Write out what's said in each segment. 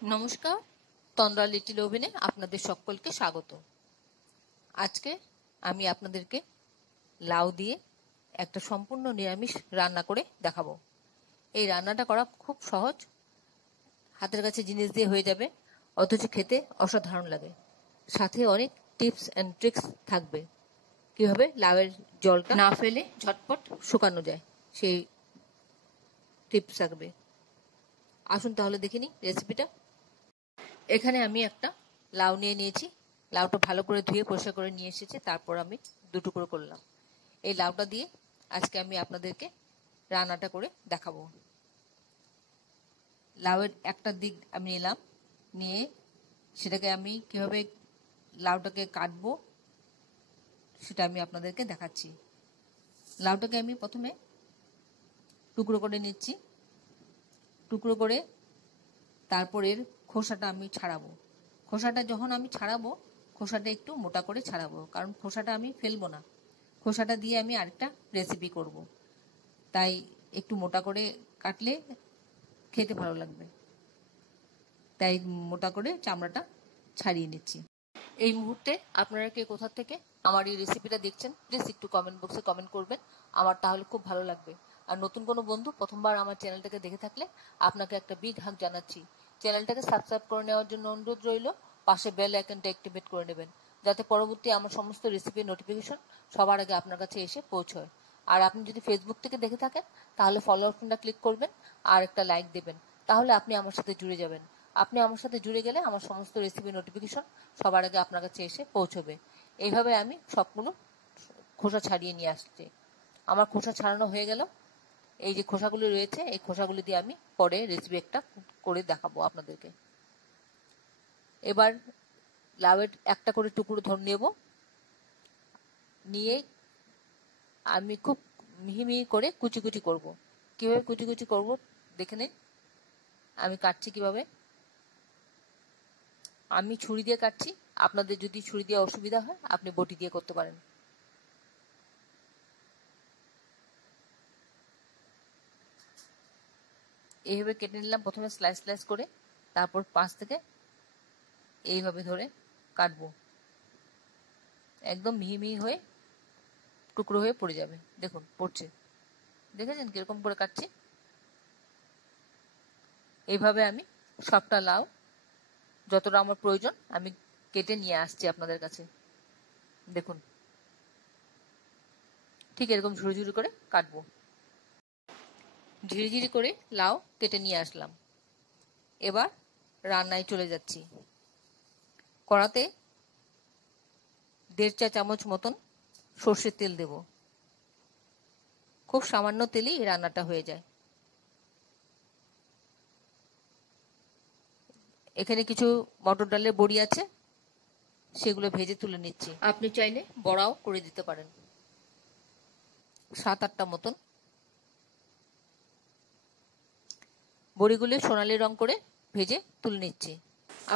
নমস্কার, তন্দ্রা লিটিল ওভেনে আপনাদের সকলকে স্বাগত। আজকে আমি আপনাদেরকে লাউ দিয়ে একটা সম্পূর্ণ নিরামিষ রান্না করে দেখাবো। এই রান্নাটা করা খুব সহজ, হাতের কাছে জিনিস দিয়ে হয়ে যাবে, অথচ খেতে অসাধারণ লাগে। সাথে অনেক টিপস অ্যান্ড ট্রিক্স থাকবে, কিভাবে লাউয়ের জলটা না ফেলে ঝটপট শুকানো যায় সেই টিপস থাকবে। আসুন তাহলে দেখে নিই রেসিপিটা। এখানে আমি একটা লাউ নিয়ে নিয়েছি। লাউটা ভালো করে ধুয়ে পরিষ্কার করে নিয়ে এসেছি, তারপর আমি দুটুকরো করলাম। এই লাউটা দিয়ে আজকে আমি আপনাদেরকে রান্নাটা করে দেখাবো। লাউয়ের একটা দিক আমি নিলাম, নিয়ে সেটাকে আমি কিভাবে লাউটাকে কাটবো সেটা আমি আপনাদেরকে দেখাচ্ছি। লাউটাকে আমি প্রথমে টুকরো করে নিচ্ছি, টুকরো করে তারপর এর খোসাটা আমি ছাড়াবো। খোসাটা যখন আমি ছাড়াবো, খোসাটা একটু মোটা করে ছাড়াবো, কারণ খোসাটা আমি ফেলবো না। খোসাটা দিয়ে আমি আরেকটা রেসিপি করব, তাই একটু মোটা করে কাটলে খেতে ভালো লাগবে, তাই মোটা করে চামড়াটা ছাড়িয়ে নিচ্ছি। এই মুহূর্তে আপনারা কে কোথা থেকে আমার এই রেসিপিটা দেখছেন, প্লিজ একটু কমেন্ট বক্সে কমেন্ট করবেন, আমার তাহলে খুব ভালো লাগবে। আর নতুন কোনো বন্ধু প্রথমবার আমার চ্যানেলটাকে দেখে থাকলে আপনাকে একটা বিগ হাগ জানাচ্ছি। চ্যানেলটাকে সাবস্ক্রাইব করে নেওয়ার জন্য অনুরোধ রইল, পাশে বেল আইকনটা অ্যাক্টিভেট করে নেবেন, যাতে পরবর্তী আমার সমস্ত রেসিপির নোটিফিকেশন সবার আগে আপনার কাছে এসে পৌঁছয়। আর আপনি যদি ফেসবুক থেকে দেখে থাকেন তাহলে ফলো অপশনটা ক্লিক করবেন আর একটা লাইক দেবেন, তাহলে আপনি আমার সাথে জুড়ে যাবেন। আপনি আমার সাথে জুড়ে গেলে আমার সমস্ত রেসিপি নোটিফিকেশন সবার আগে আপনার কাছে এসে পৌঁছবে। এইভাবে আমি সবগুলো খোসা ছাড়িয়ে নিয়ে আসছি। আমার খোসা ছাড়ানো হয়ে গেল। এই যে খোসাগুলি রয়েছে, এই খোসাগুলি দিয়ে আমি পরে রেসিপি একটা করে দেখাবো আপনাদেরকে। এবার লাউয়ের একটা করে টুকরো ধরে নেব, নিয়ে আমি খুব মিহি মিহি করে কুচি কুচি করব। কিভাবে কুচি কুচি করব দেখে নিন। আমি কাটছি কিভাবে। আমি ছুরি দিয়ে কাটছি, আপনাদের যদি ছুরি দিয়ে অসুবিধা হয় আপনি বটি দিয়ে করতে পারেন। এইভাবে কেটে নিলাম, প্রথমে স্লাইস স্লাইস করে, তারপর পাশ থেকে এইভাবে ধরে কাটবো, একদম মিহি মিহি হয়ে টুকরো হয়ে পড়ে যাবে। দেখুন পড়ছে, দেখেছেন কিরকম করে কাটছি। এইভাবে আমি সবটা লাউ যতটা আমার প্রয়োজন আমি কেটে নিয়ে আসছি আপনাদের কাছে। দেখুন ঠিক এরকম ঝুড়ি ঝুড়ি করে কাটবো। ঝিরিঝিরি করে লাউ কেটে নিয়ে আসলাম। এবার রান্নায় চলে যাচ্ছি। কড়াতে 1.5 চা চামচ মতন সর্ষের তেল দেব। খুব সামান্য তেলেই এই রান্নাটা হয়ে যায়। এখানে কিছু মটর ডালের বড়ি আছে, সেগুলো ভেজে তুলে নিচ্ছি। আপনি চাইলে বড়াও করে দিতে পারেন। 7-8টা মতন বড়িগুলো সোনালি রং করে ভেজে তুলে নিচ্ছি।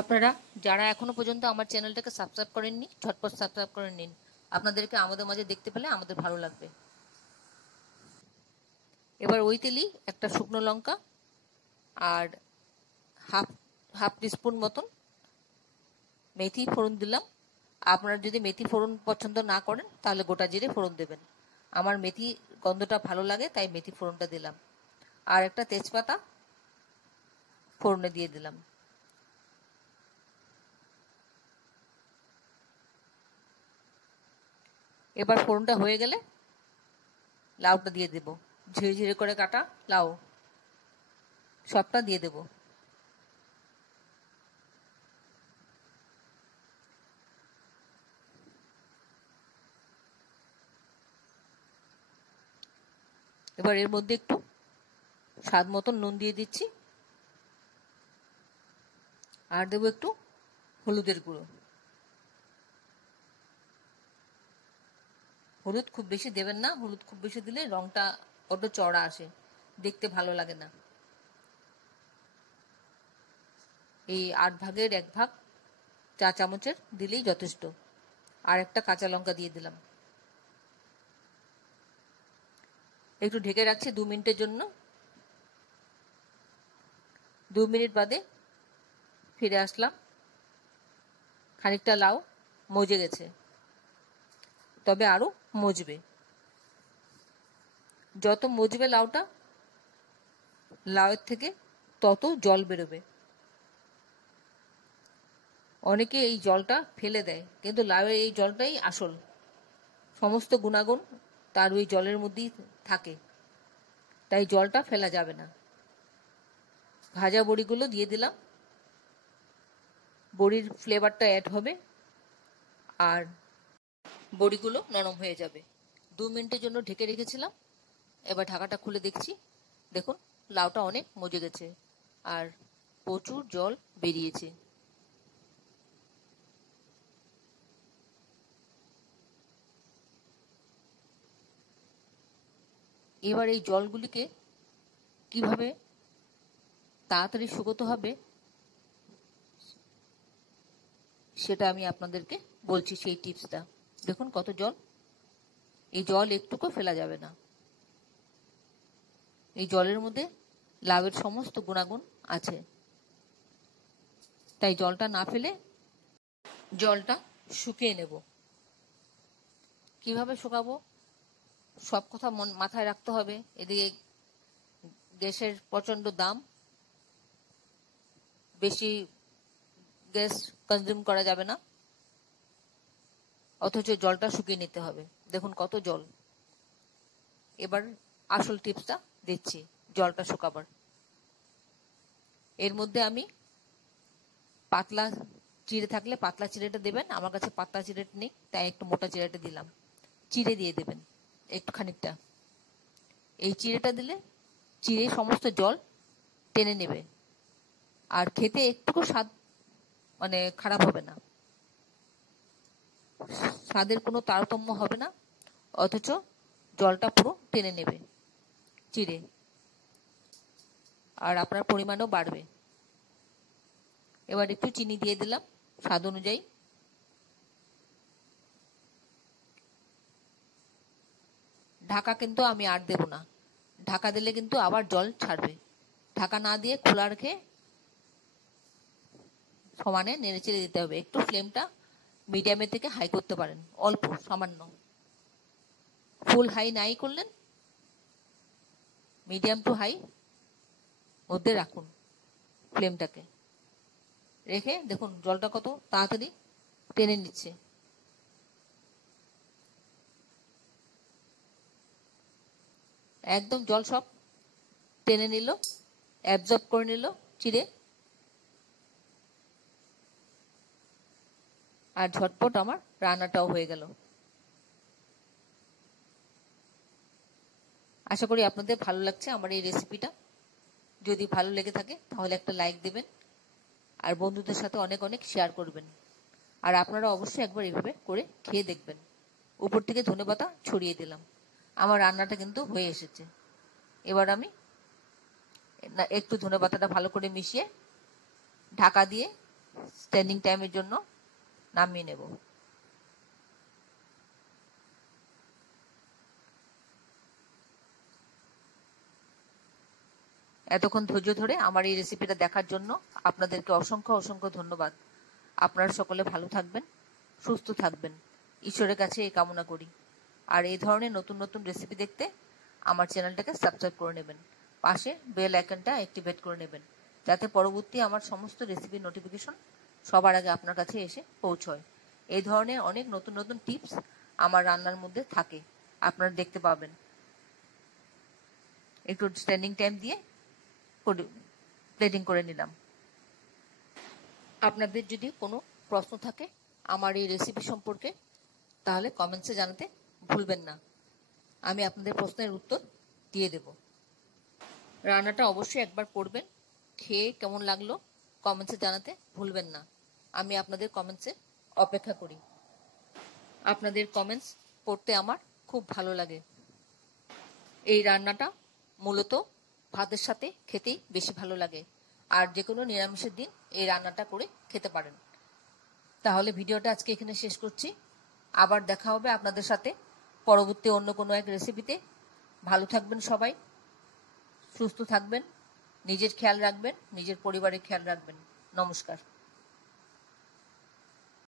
আপনারা যারা এখনো পর্যন্ত আমার চ্যানেলটাকে সাবস্ক্রাইব করেননি, ঝটপট সাবস্ক্রাইব করে নিন। আপনাদেরকে আমাদের মাঝে দেখতে পেলে আমাদের ভালো লাগবে। এবার ওই তেলেই একটা শুকনো লঙ্কা আর হাফ টিস্পুন মতন মেথি ফোড়ন দিলাম। আপনারা যদি মেথি ফোড়ন পছন্দ না করেন তাহলে গোটা জিরে ফোড়ন দেবেন। আমার মেথি গন্ধটা ভালো লাগে তাই মেথি ফোড়নটা দিলাম। আর একটা তেজপাতা ফোড়নে দিয়ে দিলাম। এবার ফোড়নটা হয়ে গেলে লাউটা দিয়ে দেব। ঝিরে ঝিরে করে কাটা লাউ সবটা দিয়ে দেব। এবার এর মধ্যে একটু স্বাদ মতন নুন দিয়ে দিচ্ছি, আর দেবো একটু হলুদের গুঁড়ো। হলুদ খুব বেশি দেবেন না, হলুদ খুব বেশি দিলে রংটা বড্ড চড়া আসে, দেখতে ভালো লাগে না। এই 1/8 চা চামচের দিলেই যথেষ্ট। আর একটা কাঁচা লঙ্কা দিয়ে দিলাম। একটু ঢেকে রাখছি 2 মিনিটের জন্য। 2 মিনিট বাদে ফিরে আসলাম। খানিকটা লাউ মজে গেছে, তবে আরো মজবে। যত মজবে লাউটা, লাউয়ের থেকে তত জল বেরোবে। অনেকে এই জলটা ফেলে দেয়, কিন্তু লাউয়ের এই জলটাই আসল। সমস্ত গুণাগুণ তার ওই জলের মধ্যেই থাকে, তাই জলটা ফেলা যাবে না। ভাজা বড়িগুলো দিয়ে দিলাম, বড়ির ফ্লেভারটা অ্যাড হবে আর বড়িগুলো নরম হয়ে যাবে। 2 মিনিটের জন্য ঢেকে রেখেছিলাম। এবার ঢাকাটা খুলে দেখছি, দেখুন লাউটা অনেক মজে গেছে আর প্রচুর জল বেরিয়েছে। এবার এই জলগুলিকে কিভাবে তাড়াতাড়ি শুকোতে হবে সেটা আমি আপনাদেরকে বলছি, সেই টিপসটা। দেখুন কত জল, এই জল একটুকু ফেলা যাবে না। এই জলের মধ্যে লাউয়ের সমস্ত গুণাগুণ আছে, তাই জলটা না ফেলে জলটা শুকিয়ে নেব। কিভাবে শুকাবো সব কথা মাথায় রাখতে হবে। এদিকে গ্যাসের প্রচন্ড দাম, বেশি গ্যাস কনজিউম করা যাবে না, অথচ জলটা শুকিয়ে নিতে হবে। দেখুন কত জল। এবার আসল টিপসটা দিচ্ছি জলটা শুকাবার। এর মধ্যে আমি পাতলা চিড়ে থাকলে পাতলা চিড়েটা দেবেন, আমার কাছে পাতলা চিড়েটা নেই তাই একটু মোটা চিড়েটা দিলাম। চিড়ে দিয়ে দেবেন একটু খানিকটা। এই চিড়েটা দিলে চিড়ে সমস্ত জল টেনে নেবে আর খেতে একটুকু স্বাদ খারাপ হবে না, স্বাদের কোনো তারতম্য হবে না, অথচ জলটা পুরো টেনে নেবে চিড়ে, আর আপনার পরিমাণও বাড়বে। এবার একটু চিনি দিয়ে দিলাম স্বাদ অনুযায়ী। ঢাকা কিন্তু আমি আর দেব না, ঢাকা দিলে কিন্তু আবার জল ছাড়বে। ঢাকা না দিয়ে খোলা রেখে সমানে নেড়েচেড়ে দিতে হবে। একটু ফ্লেমটা মিডিয়ামের থেকে হাই করতে পারেন, অল্প সামান্য। ফুল হাই নাই করলেন, মিডিয়াম টু হাই মধ্যে রাখুন ফ্লেমটাকে। রেখে দেখুন জলটা কত তাড়াতাড়ি টেনে নিচ্ছে। একদম জল সব টেনে নিল, অ্যাবজর্ব করে নিল চিড়ে, আর ঝটপট আমার রান্নাটাও হয়ে গেল। আশা করি আপনাদের ভালো লাগছে আমার এই রেসিপিটা। যদি ভালো লেগে থাকে তাহলে একটা লাইক দেবেন আর বন্ধুদের সাথে অনেক অনেক শেয়ার করবেন। আর আপনারা অবশ্যই একবার এভাবে করে খেয়ে দেখবেন। উপর থেকে ধনেপাতা ছড়িয়ে দিলাম। আমার রান্নাটা কিন্তু হয়ে এসেছে। এবার আমি একটু ধনেপাতাটা ভালো করে মিশিয়ে ঢাকা দিয়ে স্ট্যান্ডিং টাইমের জন্য নামিয়ে নেব। এতক্ষণ ধৈর্য ধরে আমার এই রেসিপিটা দেখার জন্য আপনাদেরকে অসংখ্য অসংখ্য ধন্যবাদ। আপনারা সকলে ভালো থাকবেন, সুস্থ থাকবেন, ঈশ্বরের কাছে এই কামনা করি। আর এই ধরনের নতুন নতুন রেসিপি দেখতে আমার চ্যানেলটাকে সাবস্ক্রাইব করে নেবেন, পাশে বেল আইকনটা অ্যাক্টিভেট করে নেবেন, যাতে পরবর্তী আমার সমস্ত রেসিপির নোটিফিকেশন সবার আগে আপনার কাছে এসে পৌঁছয়। এই ধরনের অনেক নতুন নতুন টিপস আমার রান্নার মধ্যে থাকে, আপনারা দেখতে পাবেন। একটু স্ট্যান্ডিং টাইম দিয়ে প্লেটিং করে নিলাম। আপনাদের যদি কোনো প্রশ্ন থাকে আমার এই রেসিপি সম্পর্কে, তাহলে কমেন্টসে জানাতে ভুলবেন না, আমি আপনাদের প্রশ্নের উত্তর দিয়ে দেব। রান্নাটা অবশ্যই একবার করবেন, খেয়ে কেমন লাগলো কমেন্টসে জানাতে ভুলবেন না। আমি আপনাদের কমেন্টসে অপেক্ষা করি। আপনাদের কমেন্টস পড়তে আমার খুব ভালো লাগে। এই রান্নাটা মূলত ভাতের সাথে খেতেই বেশি ভালো লাগে, আর যে কোনো নিরামিষের দিন এই রান্নাটা করে খেতে পারেন। তাহলে ভিডিওটা আজকে এখানে শেষ করছি। আবার দেখা হবে আপনাদের সাথে পরবর্তী অন্য কোনো এক রেসিপিতে। ভালো থাকবেন সবাই, সুস্থ থাকবেন, নিজের খেয়াল রাখবেন, নিজের পরিবারের খেয়াল রাখবেন। নমস্কার।